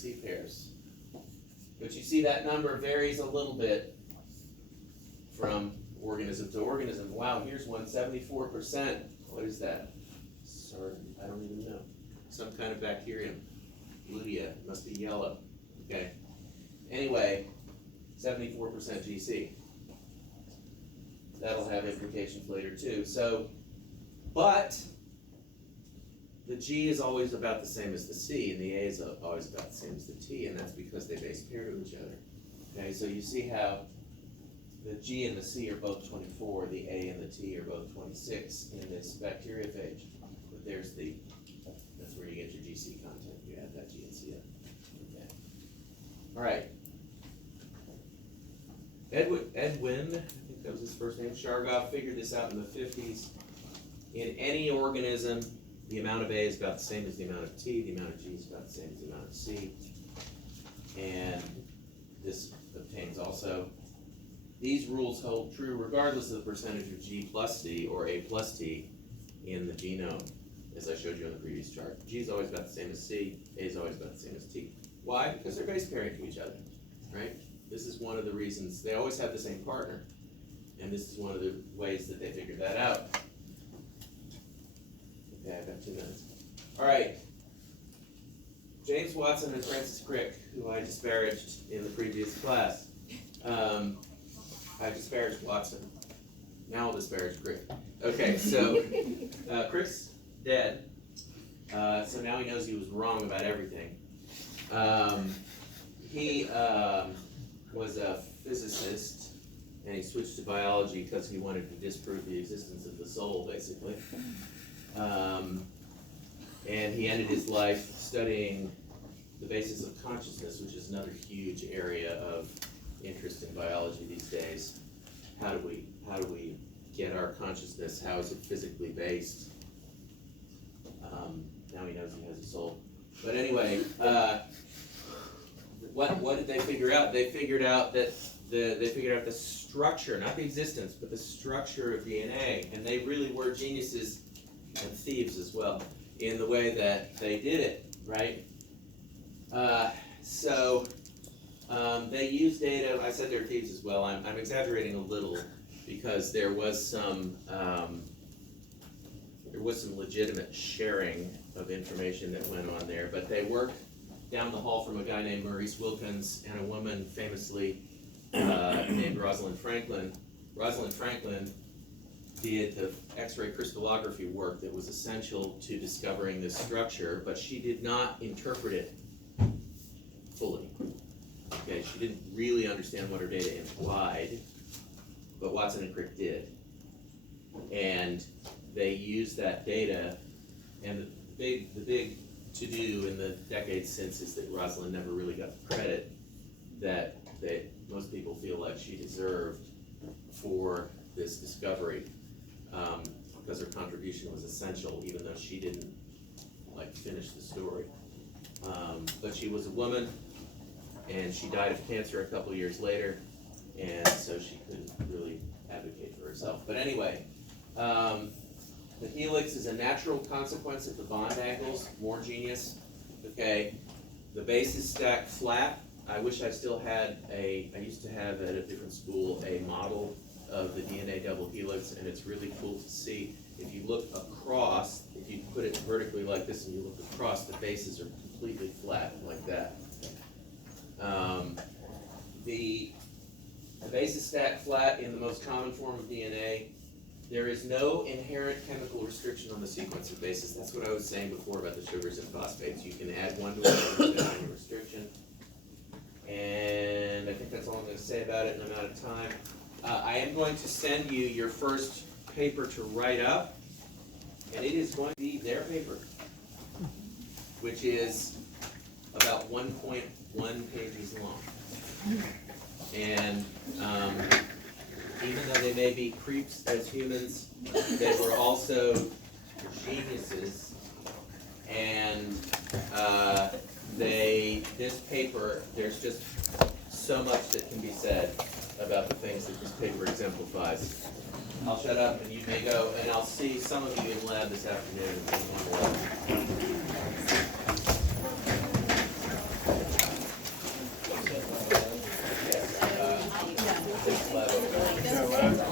C pairs. But you see that number varies a little bit from organism to organism. Wow, here's one, 74%. What is that? Sorry, I don't even know. Some kind of bacterium. Lutea, must be yellow. Okay. Anyway, 74% GC. That'll have implications later too. So, but the G is always about the same as the C, and the A is always about the same as the T, and that's because they base pair to each other. Okay, so you see how the G and the C are both 24, the A and the T are both 26 in this bacteriophage. But that's where you get your GC content. You add that G and C up. Okay. All right. Edwin, I think that was his first name, Chargaff, figured this out in the 50s. In any organism, the amount of A is about the same as the amount of T, the amount of G is about the same as the amount of C. And this obtains also. These rules hold true regardless of the percentage of G plus C or A plus T in the genome, as I showed you on the previous chart. G is always about the same as C, A is always about the same as T. Why? Because they're base pairing to each other, right? This is one of the reasons. They always have the same partner, and this is one of the ways that they figured that out. Okay, I've got 2 minutes. All right. James Watson and Francis Crick, who I disparaged in the previous class. I disparaged Watson. Now I'll disparage Crick. Okay, so Crick's dead, so now he knows he was wrong about everything. He was a physicist, and he switched to biology because he wanted to disprove the existence of the soul, basically. And he ended his life studying the basis of consciousness, which is another huge area of interest in biology these days. How do we get our consciousness? How is it physically based? Now he knows he has a soul. But anyway, what did they figure out? They figured out that the structure, not the existence, but the structure of DNA, and they really were geniuses and thieves as well in the way that they did it, right? They used data. I said they're thieves as well. I'm exaggerating a little because there was some legitimate sharing of information that went on there, but they worked down the hall from a guy named Maurice Wilkins and a woman famously named Rosalind Franklin. Rosalind Franklin did the X-ray crystallography work that was essential to discovering this structure, but she did not interpret it fully. Okay, she didn't really understand what her data implied, but Watson and Crick did. And they used that data, and the big to-do in the decades since is that Rosalind never really got the credit that most people feel like she deserved for this discovery, because her contribution was essential, even though she didn't finish the story. But she was a woman, and she died of cancer a couple years later, and so she couldn't really advocate for herself. But anyway, the helix is a natural consequence of the bond angles. More genius. Okay, the base is stacked flat. I wish I still had I used to have at a different school a model of the DNA double helix, and it's really cool to see. If you look across, if you put it vertically like this and you look across, the bases are completely flat like that. The base is stacked flat in the most common form of DNA. There is no inherent chemical restriction on the sequence of bases. That's what I was saying before about the sugars and phosphates. You can add one to another without any restriction. And I think that's all I'm going to say about it, and I'm out of time. I am going to send you your first paper to write up, and it is going to be their paper, which is about 1.1 pages long. And even though they may be creeps as humans, they were also geniuses, and this paper, there's just so much that can be said about the things that this paper exemplifies. I'll shut up and you may go, and I'll see some of you in lab this afternoon. Aye.